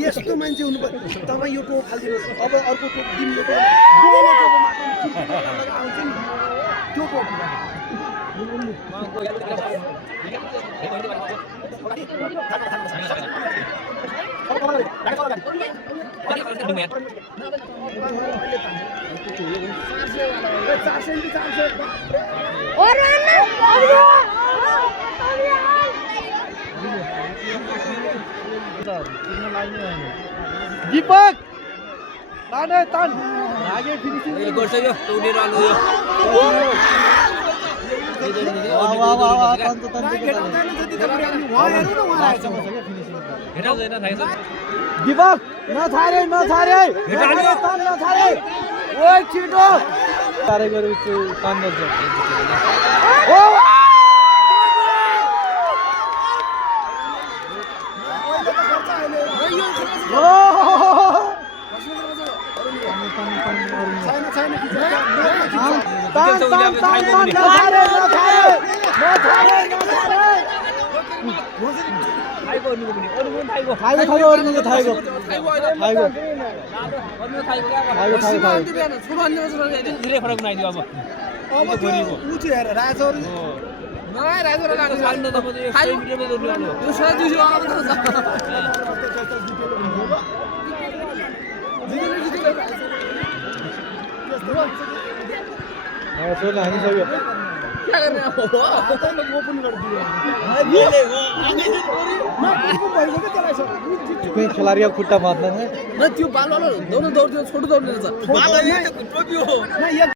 यस्तो मान्छे हुनु पर्यो तपाईँ यो टोप हालिदिनुहोस् अब अर्को टोप दिनु यो टोप आउँछ नि त्यो टोप दीपक लाने तान आगे फिनिशिंग गर्छ यो उडेर आलो यो वाह वाह वाह तान त तान दीपक नछारे तान नछारे ओइ छिटो सारे गरे तान गर्छ ओ क्या कर रहे हैं ओपन कर दिया खिलाड़ी खुट्टा बांधना है ना त्यो बाल वाला दोनों दौड़ दियो छोटो दौड़ दिन्छ बाल टोपी हो